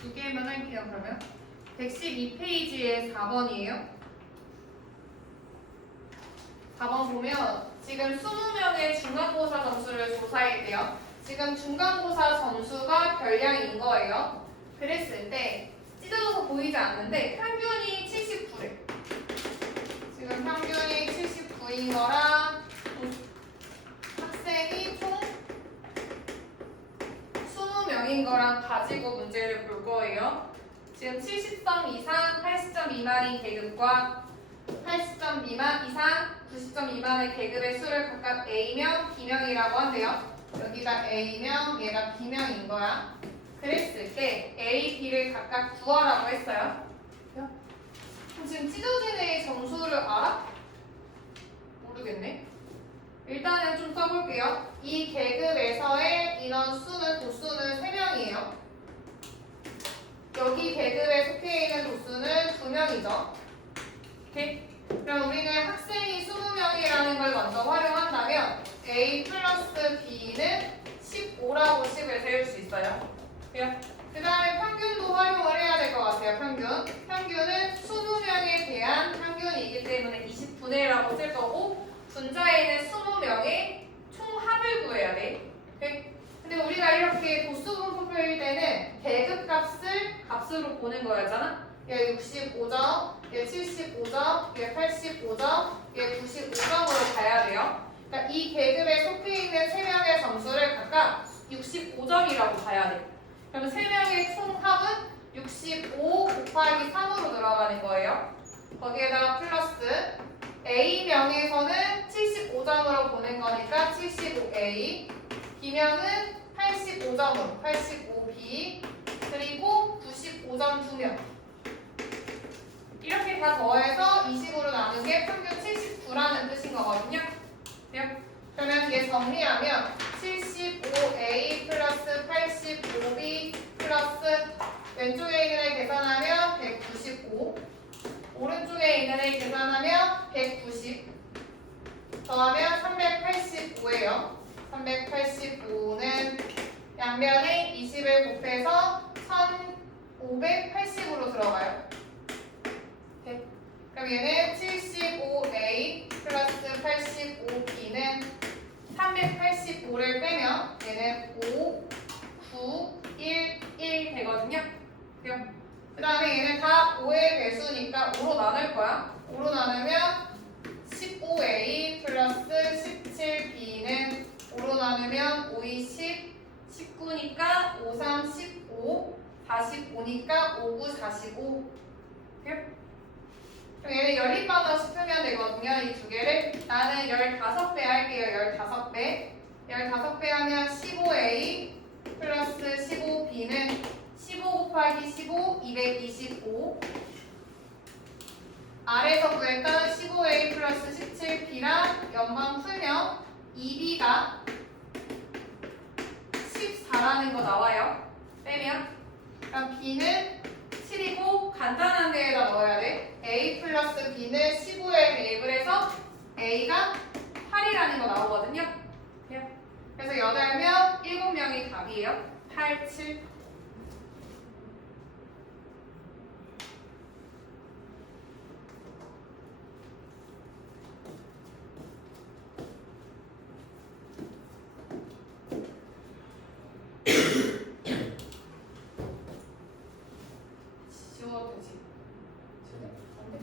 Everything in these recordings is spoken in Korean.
두 개만 할게요. 그러면 112페이지에 4번이에요. 4번 보면 지금 20명의 중간고사 점수를 조사했대요. 지금 중간고사 점수가 별량인 거예요. 그랬을 때 찢어져서 보이지 않는데 평균이 79래. 지금 평균이 79인 거랑 학생이 총 20명인 거랑 가지고 문제를 볼 거예요. 지금 70점 이상, 80점 미만인 계급과 80점 미만 이상, 90점 미만의 계급의 수를 각각 A명, B명이라고 한대요. 여기가 A명, 얘가 B명인 거야. 그랬을 때 A, B를 각각 구하라고 했어요. 그럼 지금 찢어진 애의 점수를 알아? 모르겠네. 일단은 좀 써볼게요. 이 계급에서의 인원수는 도수는 3명이에요. 여기 계급에 속해 있는 도수는 2명이죠. 오케이? 그럼 우리는 학생이 20명이라는 걸 먼저 활용한다면 A 플러스 B는 15라고 식을 세울 수 있어요. 그 다음에 평균도 활용을 해야 될 것 같아요. 평균은 20명에 대한 평균이기 때문에 20분의 1라고 쓸 거고 분자에는 20명의 총합을 구해야 돼. 오케이? 근데 우리가 이렇게 도수분포표일 때는 계급값을 값으로 보는 거였잖아. 얘 65점, 얘 75점, 얘 85점, 얘 95점으로 가야 돼요. 그러니까 이 계급에 속해 있는 3명의 점수를 각각 65점이라고 봐야 돼. 그럼 3명의 총합은 65 곱하기 3으로 들어가는 거예요. 거기에다가 플러스 A명에서는 75점으로 보는 거니까 75A, B명은 85점으로 85B, 그리고 95점 2명. 이렇게 다 더해서 20으로 나눈 게 평균 79라는 뜻인 거거든요. 그러면 뒤에 정리하면 75A 플러스 85B 플러스 왼쪽에 있는 애 계산하면 195, 오른쪽에 있는 애 계산하면 190 더하면 385예요. 385는 양변에 20을 곱해서 1580으로 들어가요. 오케이. 그럼 얘는 75A 플러스 85B는 385를 빼면 얘는 5, 9, 1, 1 되거든요. 그 다음에 얘는 다 5의 배수니까 5로 나눌 거야. 5로 나누면 15A 플러스 17B는 5로 나누면 5, 2, 10, 19니까 5, 3, 15, 45니까 5, 9, 45. 그럼 얘는 연립방정식 풀면 되거든요. 이 두 개를 나는 15배 할게요. 15배 15배 하면 15A 플러스 15B는 15 곱하기 15, 225 아래에서 구했던 15A 플러스 17B랑 연방 풀면 2B가 14라는 거 나와요. 빼면 그럼 B는 7이고 간단한 데에다 넣어야 돼. A 플러스 B는 15에 대입을 해서 A가 8이라는 거 나오거든요. 그래서 8명, 7명이 답이에요. 8, 7. 지워도 되지? 안 돼?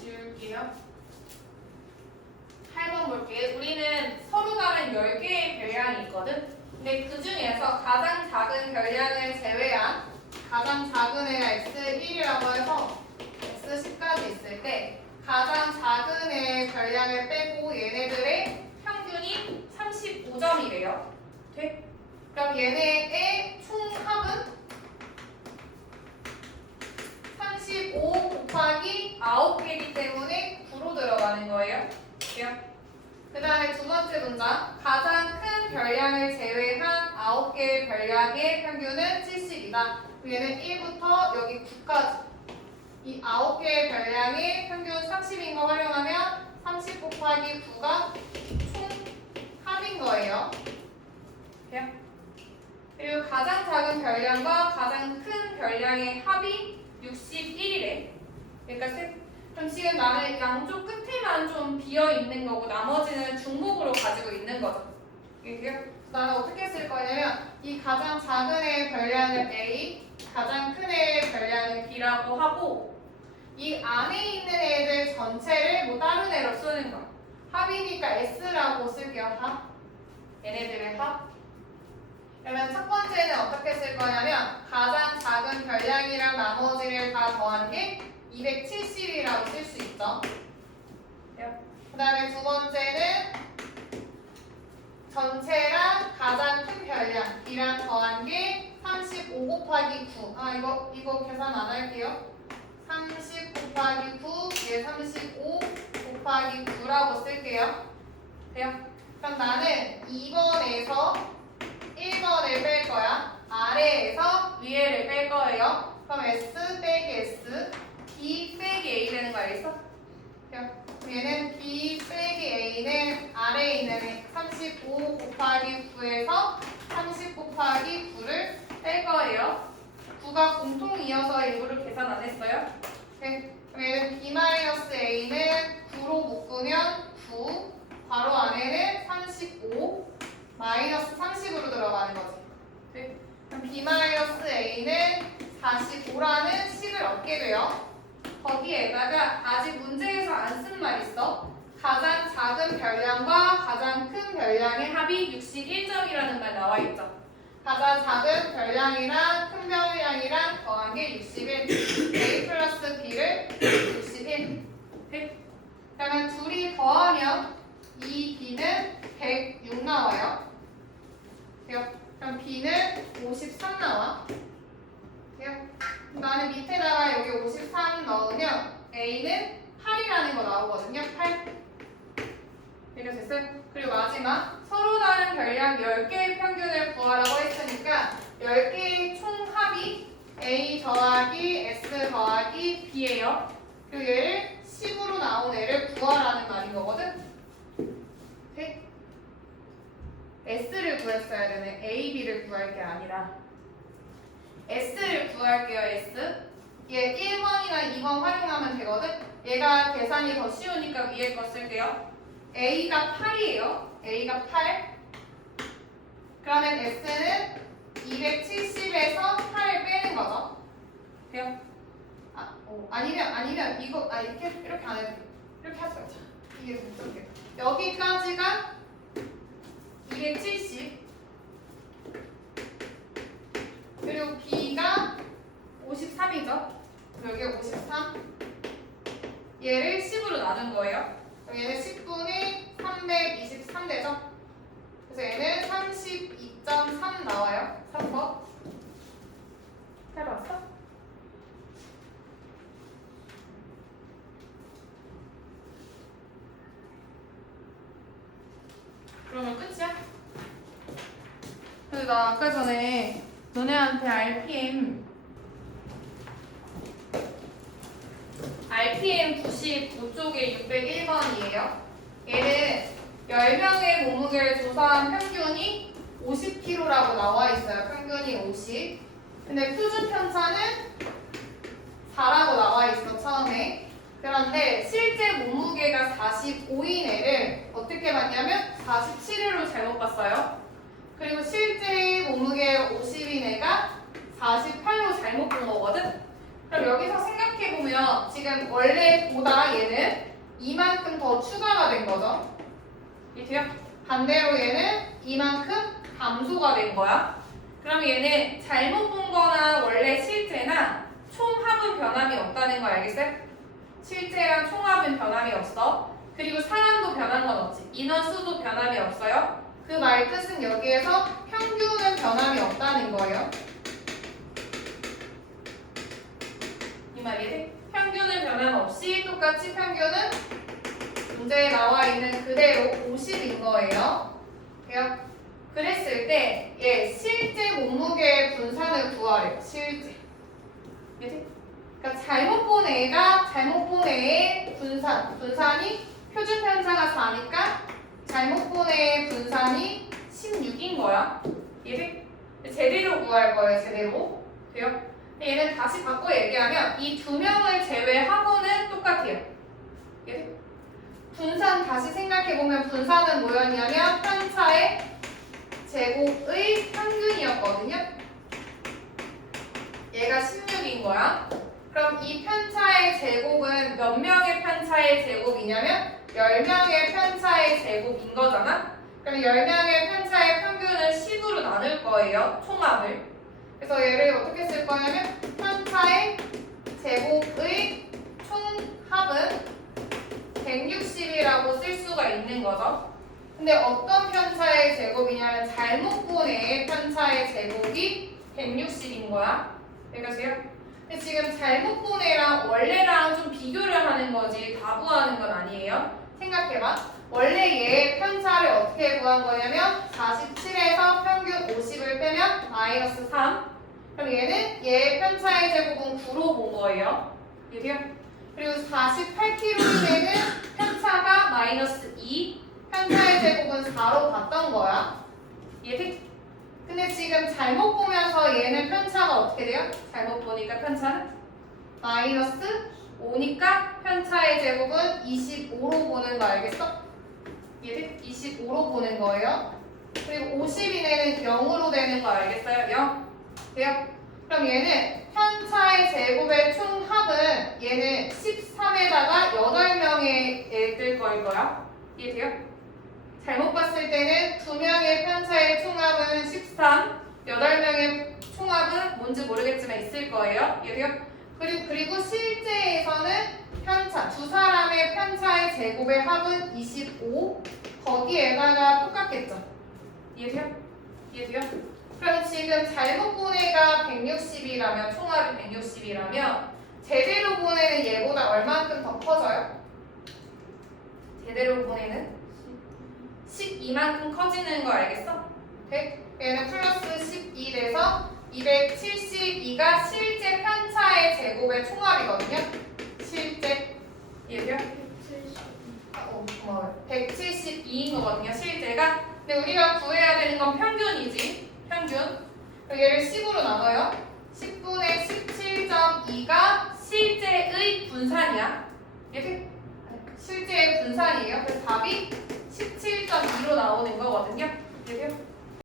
지울게요. 8번 볼게요. 우리는 서로 다른 10개의 별량이 있거든. 근데 그 중에서 가장 작은 별량을 제외한 가장 작은 애가 x1이라고 해서 x10까지 있을 때 가장 작은 애의 별량을 빼고 얘네들의 평균이 35점이래요. 돼? 그럼 얘네의 총합은 35 곱하기 9개이기 때문에 9로 들어가는 거예요. 그 다음에 두 번째 문장. 가장 큰 별량을 제외한 9개의 별량의 평균은 70이다. 얘는 1부터 여기 9까지. 이 9개의 별량의 평균 30인 거 활용하면 30 곱하기 9가 총 합인 거예요. 그리고 가장 작은 별량과 가장 큰 별량의 합이 61이래. 그러니까 그럼 지금 나는 양쪽 끝에만 좀 비어 있는 거고 나머지는 중복으로 가지고 있는 거죠. 이게요? 나는 어떻게 쓸 거냐면 이 가장 작은 애의 별량을 A, 가장 큰 애의 별량을 B라고 하고 이 안에 있는 애들 전체를 뭐 다른 애로 쓰는 거야. 합이니까 S라고 쓸게요. 합. 얘네들의 합. 그러면 첫 번째는 어떻게 쓸 거냐면 가장 작은 별량이랑 나머지를 다 더한 게 270이라고 쓸 수 있죠. 그 다음에 두 번째는 전체랑 가장 큰 별량 이랑 더한 게 35 곱하기 9. 이거 계산 안 할게요. 30 곱하기 9, 얘 35 곱하기 9라고 쓸게요. 돼요? 그럼 나는 2번에서 1번을 뺄 거야. 아래에서 위에를 뺄 거예요. 그럼 S 빼기 S, B 빼기 A 되는 거 알겠어? 그럼 얘는 B 빼기 A는 아래에 있는 35 곱하기 9에서 30 곱하기 9를 뺄 거예요. 9가 공통 이어서 일부러 계산 안 했어요. 그럼 얘는 B-A는 9로 묶으면 9, 괄호 안에는 35, 마이너스 30으로 들어가는 거지. 그럼 B-A는 45라는 식을 얻게 돼요. 거기에다가 아직 문제에서 안 쓴 말 있어. 가장 작은 별량과 가장 큰 별량의 합이 61점이라는 말 나와 있죠. 가장 작은 별량이랑 큰 별량이랑 더한 게 61. A 플러스 B를 61. 그러면 둘이 더하면 이 B는 106 나와요. 그럼 B는 53 나와. 나는 밑에다가 여기 53 넣으면 A는 8이라는 거 나오거든요. 8. 이렇게 됐어요? 그리고 마지막 서로 다른 별량 10개의 평균을 구하라고 했으니까 10개의 총합이 A 더하기 S 더하기 B예요. 그리고 얘를 10으로 나온 애를 구하라는 말인 거거든. 오케이? S를 구했어야 되네. A, B를 구할 게 아니라 S를 구할게요. S. 얘 1번이나 2번 활용하면 되거든. 얘가 계산이 더 쉬우니까 위에 거 쓸게요. A가 8이에요. A가 8. 그러면 S는 270에서 8을 빼는 거죠. 돼요? 아니면 이거 이렇게 안 해도 돼. 이렇게 하세요. 자, 이게 목적이에요. 여기까지가 270. 그리고 B가 53이죠. 여기 53. 얘를 10으로 나눈 거예요. 그럼 얘는 10분의 323 되죠. 그래서 얘는 32.3 나와요. 3번. 해봤어? 그러면 끝이야? 그리고 나 아까 전에 너네한테 RPM 95쪽에 601번이에요. 얘는 10명의 몸무게를 조사한 평균이 50kg라고 나와 있어요. 평균이 50. 근데 표준 편차는 4라고 나와 있어, 처음에. 그런데 실제 몸무게가 45인 애를 어떻게 봤냐면 47으로 잘못 봤어요. 그리고 실제 몸무게가 50인 애가 48로 잘못 본 거거든? 그럼 여기서 생각해보면 지금 원래보다 얘는 이만큼 더 추가가 된 거죠. 이해돼요? 반대로 얘는 이만큼 감소가 된 거야. 그럼 얘는 잘못 본 거나 원래 실제나 총합은 변함이 없다는 거 알겠어요? 실제랑 총합은 변함이 없어. 그리고 사람도 변한 건 없지. 인원수도 변함이 없어요. 그 말 뜻은 여기에서 평균은 변함이 없다는 거예요. 이 말이 돼? 평균은 변함 없이 똑같이 평균은 문제에 나와 있는 그대로 50인 거예요. 돼요? 그랬을 때 실제 몸무게의 분산을 구하래요. 실제. 그치? 그러니까 잘못 본 애의 분산이 표준 편차가 4니까 잘못 본 애의 분산이 16인 거야. 얘를 제대로 구할 거예요. 제대로. 돼요? 얘는 다시 바꿔 얘기하면 이 두 명을 제외하고는 똑같아요. 얘를 분산 다시 생각해보면 분산은 뭐였냐면 편차의 제곱의 평균이었거든요. 얘가 16인 거야. 그럼 이 편차의 제곱은 몇 명의 편차의 제곱이냐면 10명의 편차의 제곱인 거잖아. 그럼 10명의 편차의 평균을 10으로 나눌 거예요. 총합을. 그래서 얘를 어떻게 쓸 거냐면 편차의 제곱의 총합은 160이라고 쓸 수가 있는 거죠. 근데 어떤 편차의 제곱이냐면 잘못 본 애의 편차의 제곱이 160인 거야. 여기까지요? 근데 지금 잘못 본 애랑 원래랑 좀 비교를 하는 거지 다 구하는 건 아니에요. 생각해봐. 원래 얘의 편차를 어떻게 구한 거냐면 47에서 평균 50을 빼면 마이너스 3. 그럼 얘는 얘의 편차의 제곱은 9로 본 거예요. 이해돼요? 그리고 48kg는 편차가 마이너스 2. 편차의 제곱은 4로 봤던 거야. 이해돼? 근데 지금 잘못 보면서 얘는 편차가 어떻게 돼요? 잘못 보니까 편차는 마이너스 5니까 편차의 제곱은 25로 보는 거 알겠어? 얘를 25로 보는 거예요. 그리고 50인에는 0으로 되는 거 알겠어요? 0? 돼요? 그럼 얘는 편차의 제곱의 총합은 얘는 13에다가 8명의 애들 거일 거야. 이해돼요? 잘못 봤을 때는 2명의 편차의 총합은 13, 8명의 총합은 뭔지 모르겠지만 있을 거예요. 이해돼요? 그리고 실제에서는 편차, 두 사람의 편차의 제곱의 합은 25, 거기에다가 똑같겠죠. 이해돼요? 이해돼요? 그럼 지금 잘못 본 애가 160이라면, 총합이 160이라면 제대로 본 애는 얘보다 얼만큼 더 커져요? 제대로 본 애는 12만큼 커지는 거 알겠어? 돼? 얘는 플러스 12 돼서 272가 실제 편차의 제곱의 총합이거든요. 실제. 이해돼요? 고마워요. 172인 거거든요. 실제가. 근데 우리가 구해야 되는 건 평균이지. 평균. 그럼 얘를 10으로 나눠요. 10분의 17.2가 실제의 분산이야. 이렇게 실제의 분산이에요. 그래서 답이 17.2로 나오는 거거든요.